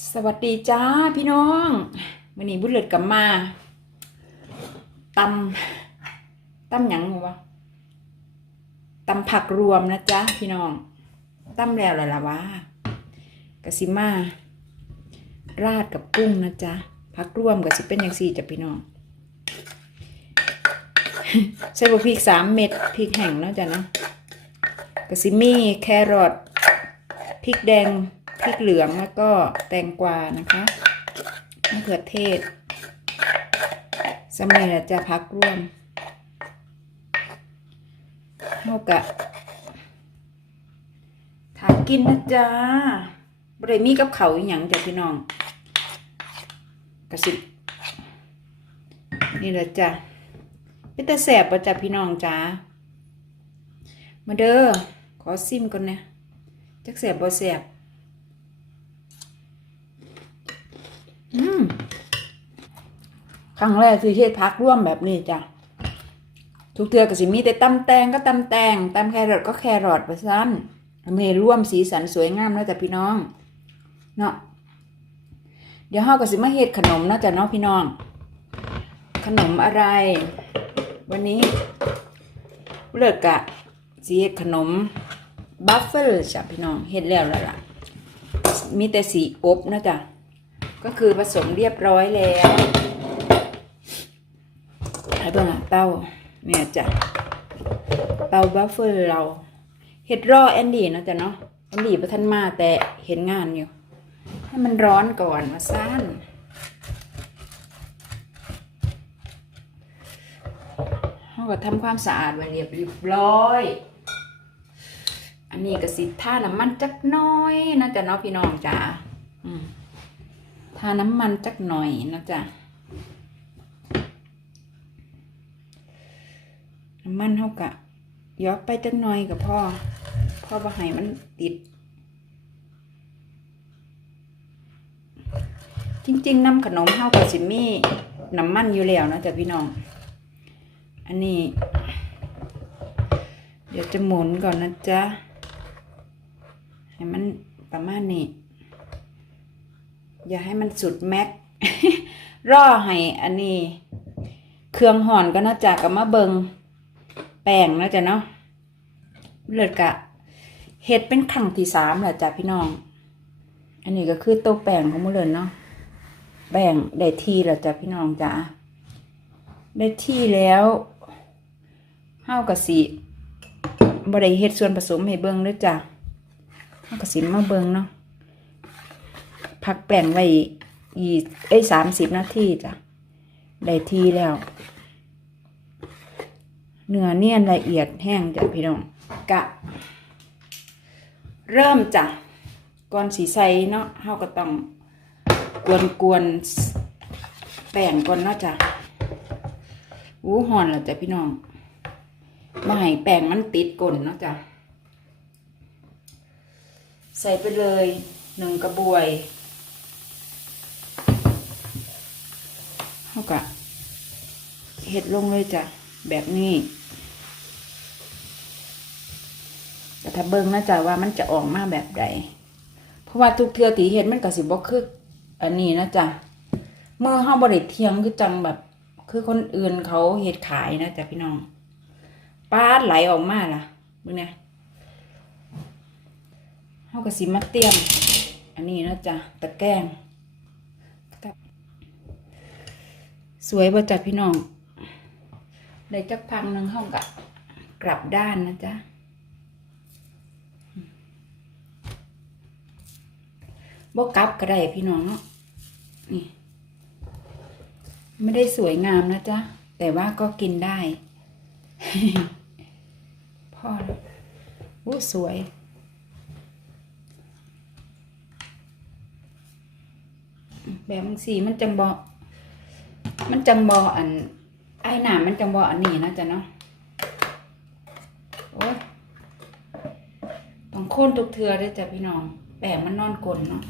สวัสดีจ้าพี่น้องวันนี้บุญเลิศกลับมาตำตำหยังวะตำผักรวมนะจ๊ะพี่น้องตำแล้วล่ะล่ะวะกะสิมาราดกับกุ้งนะจ๊ะผักรวมกะสิเป็นอย่างสี่จ้ะพี่น้องใส่บพริกสามเม็ดพริกแห้งเนาะจ๊ะเนาะกะสิมีแครอทพริกแดง พริกเหลืองแล้วก็แตงกวานะคะมะเขือเทศสมัยละจะพักร่วมเท่ากับถามกินนะจ๊ะบริมีกับเขาอหย่างจ้ะพี่น้องกระสิบนี่แหละจ้ะเป็นแต่แสบประจ้ะพี่น้องจ้ามาเด้อขอซิมก่อนนะจักแสบบ่แสบ อืม ครั้งแรกที่เฮ็ดพักร่วมแบบนี้จ้ะทุกเทือก็สิมีแต่ตำแตงก็ตำแตงตำแครอทก็แครอทไปซ้ำเมร่วมสีสันสวยงามแล้วจ้ะพี่น้องเนาะเดี๋ยวเฮาก็สิมาเฮ็ดขนมนะจ้ะเนาะพี่น้อง ขนมอะไร วันนี้เลิกกะสิเฮ็ดขนมบัฟเฟิลจ้ะพี่น้องเฮ็ดแล้วแล้วล่ะ มีแต่สีอบนะจ้ะก็คือผสมเรียบร้อยแล้ว เต้าเนี่ยจ้ะเต้าบัฟเฟอร์เราเห็ดรอแอนดี้นะจ๊ะเนาะแอนดี้ประทันมาแต่เห็นงานอยู่ ให้มันร้อนก่อนมาสั้นเขาก็ทำความสะอาดไว้เรียบร้อย อันนี้ก็สิท่าน้ำมันจักน้อยนะจ๊ะเนาะพี่น้องจ้าอืมทาน้ำมันจักหน่อยนะจ๊ะ น้ำ มันเท่ากับยอกไปจักหน่อยกับพ่อ พ่อบ่ให้มันติด จริงๆน้ำขนมเท่ากับสิมีน้ำมันอยู่แล้วนะจ๊ะพี่น้อง อันนี้ เดี๋ยวจะหมุนก่อนนะจ๊ะ ให้มันประมาณนี้ อย่าให้มันสุดแม็กรอให้อันนี้ เครื่องห่อนก็น่าจะกับมาเบิง แป้งนะจ๊ะเนาะเลิศกะเห็ดเป็นครั้งที่สามแหละจ้ะพี่น้อง อันนี้ก็คือตัวแป้งของมือเลินเนาะแป้งได้ที่แล้วจ้ะพี่น้องจ้ะได้ที่แล้วห้าวกะสิบริเฮ็ดส่วนผสมให้เบิงด้วยจ้ะห้าวกะสิมาเบิงเนาะพักแป้งไว้อีเอ้สามสิบนาทีจ้ะได้ทีแล้ว เนื้อเนียนละเอียดแห้งจ้ะพี่น้องกะ เริ่มจ้ะก่อนสีใสเนาะเฮาก็ต้องกวนกวนๆแป้งก่อนเนาะจ้ะอู้หอนแล้วจ้ะพี่น้องมาให้แป้งมันติดก้นเนาะจ้ะใส่ไปเลยหนึ่งกระบวยเท่ากับเห็ดลงเลยจ้ะ แบบนี้แต่ ถ้าเบิ่งนะจ๊ะว่ามันจะออกมาแบบใด เพราะว่าทุกเทือตีเห็ดมันก็สิบ่คือ อันนี้นะจ๊ะเมื่อเฮาบ่ได้เทียงคือจังแบบ คือคนอื่นเขาเห็ดขายนะจ๊ะพี่น้องปาดไหลออกมาล่ะเบิ่งเนี่ยเฮาก็สิมาเตรียม อันนี้นะจ๊ะตะแกรงสวยบ่จ๊ะพี่น้องได้จักพังหนึงเฮากะกลับด้านนะจ๊ะ บ่กลับก็ได้พี่น้องเนาะนี่ไม่ได้สวยงามนะจ๊ะ แต่ว่าก็กินได้พ่อวอู้สวย แบบสีมันจังบอมันจังบออัน ไอ้หนามันจังบออันนี้นะจ๊ะเนาะโอ้ยต้องโค่นทุกเทือด้วยจ้ะพี่น้องแปงมันนอนกลนเนาะ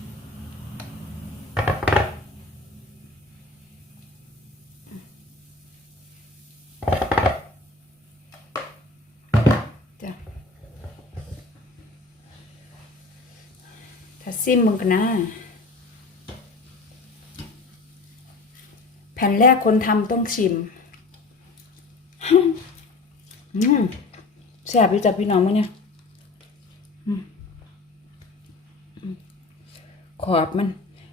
ซิมมึงกันนะแผ่นแรกคนทำต้องชิมแซ่บอยู่จ้ะพี่น้องมั้งเนี่ยขอบมัน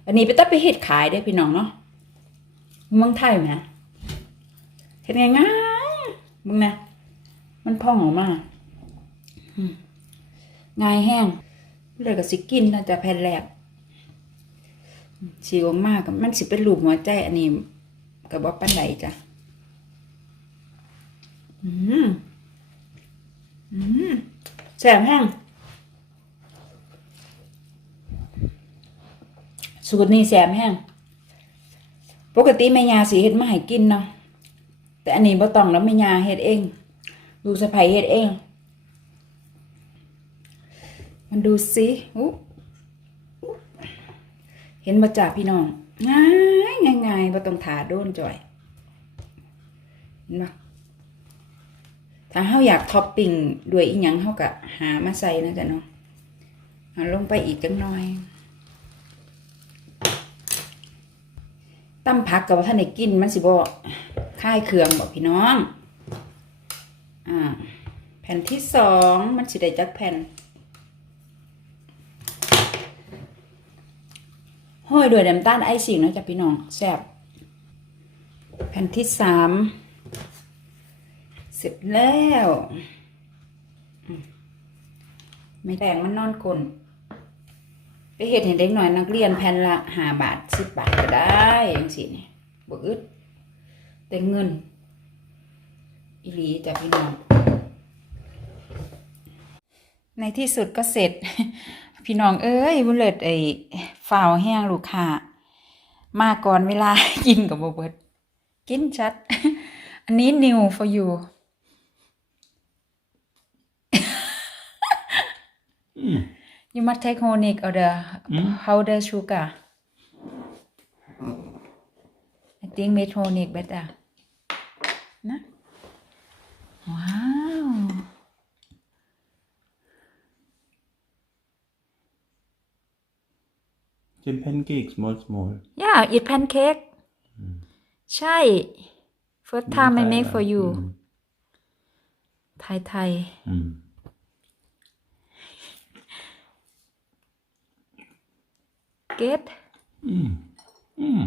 อันนี้ไปตัดไปเห็ดขายได้พี่น้องเนาะมึงไทยไหมเห็ดไงง่ายมึงนะ มันพองออกมา ง่ายแห้ง เลยก็สิกินนะจ๊ะแผ่นแรกสีออกมากมันสิเป็นรูปหัวใจอันนี้กับว่าปันไหลจ้ะอืมอืมแสบแห้งสูตรนี้แสบแห้งปกติแม่ยาสีเฮ็ดมาให้กินเนาะแต่อันนี้บ่ต้องแล้วแม่ยาเฮ็ดเอง ดูสะไผเฮ็ดเอง มันดูสิอุ๊เห็นมาจากพี่น้อง ง่ายง่ายง่ายบ่ต้องถาโดนจ่อยเห็นปะถ้าเฮาอยากท็อปปิ้งด้วยอีหยังเฮาก็หามาใส่นะจ๊ะเนาะเอาลงไปอีกจังหน่อยตั้มผักกับว่าท่านได้กินมันสิบ่ค่ายเครื่องบอกพี่น้อง อ่า แผ่นที่สองมันสิได้จักแผ่น ห้อยด้วยน้ำตาลไอซิ่งนะจ๊ะพี่น้องแซ่บแผ่นที่สามเสร็จแล้ว ไม่แต่งมันนอนกลนไปเห็ดเห็นเด็กหน่อยนักเรียนแผ่นละห้าบาทสิบบาทก็ได้ยังสิเนี่ยบอึดแต่เงินอีหลีจากพี่น้อง ในที่สุดก็เสร็จ พี่น้องเอ้ยบุเลิดไอ้ ฝ่าวแห้งลูกค้ามาก่อนเวลากินกับโบเบิดกินชัด อันนี้ new for you You must take honey or the powder sugar. I think made honey better. นะ ว้าว Some pancakes, small, small. yeah eat pancake ใช่ first time I make for you ไทยไทย Mm. get Mm.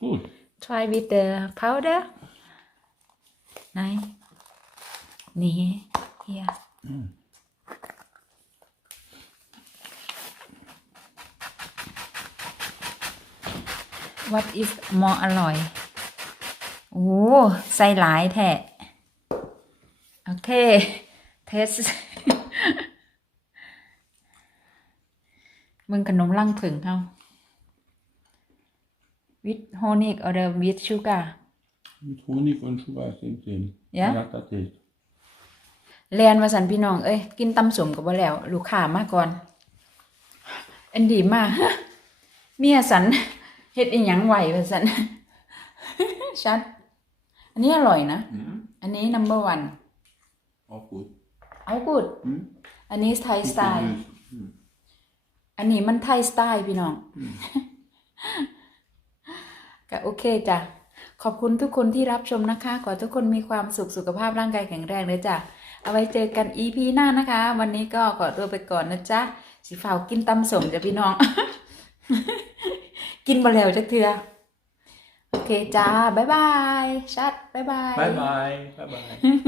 Good. try with the powder ไหนนี่ here what is more อร่อย โอ้ใส่หลายแท้โอเคเทสมึงขนมลังผึ่งเขา with honey or the with sugar Mit Honig und Sugar, same, same. Ja? I like that taste. แลนมาสันพี่น้อง เอ้ย กินตำสมกับว่าแล้ว ลูกค้ามาก่อน อันดีมากเมียสัน เฮ็ดอีหยังไหวว่าสันชัด อันนี้อร่อยนะอันนี้ number one Auch gut. เอากูด Mm. อันนี้ไทยสไตล์ Mm. อันนี้มันไทยสไตล์พี่น้อง ก็โอเคจ้ะ ขอบคุณทุกคนที่รับชมนะคะ ขอให้ทุกคนมีความสุขสุขภาพร่างกายแข็งแรงเลยจ้ะ เอาไว้เจอกัน EP หน้านะคะ วันนี้ก็ขอตัวไปก่อนนะจ๊ะสีฝ่าวกินตำสมจ้ะพี่น้อง กินมาแล้วจักเทือโอเคจ้า บ๊ายบาย ชัด บ๊ายบาย บ๊ายบาย บ๊ายบาย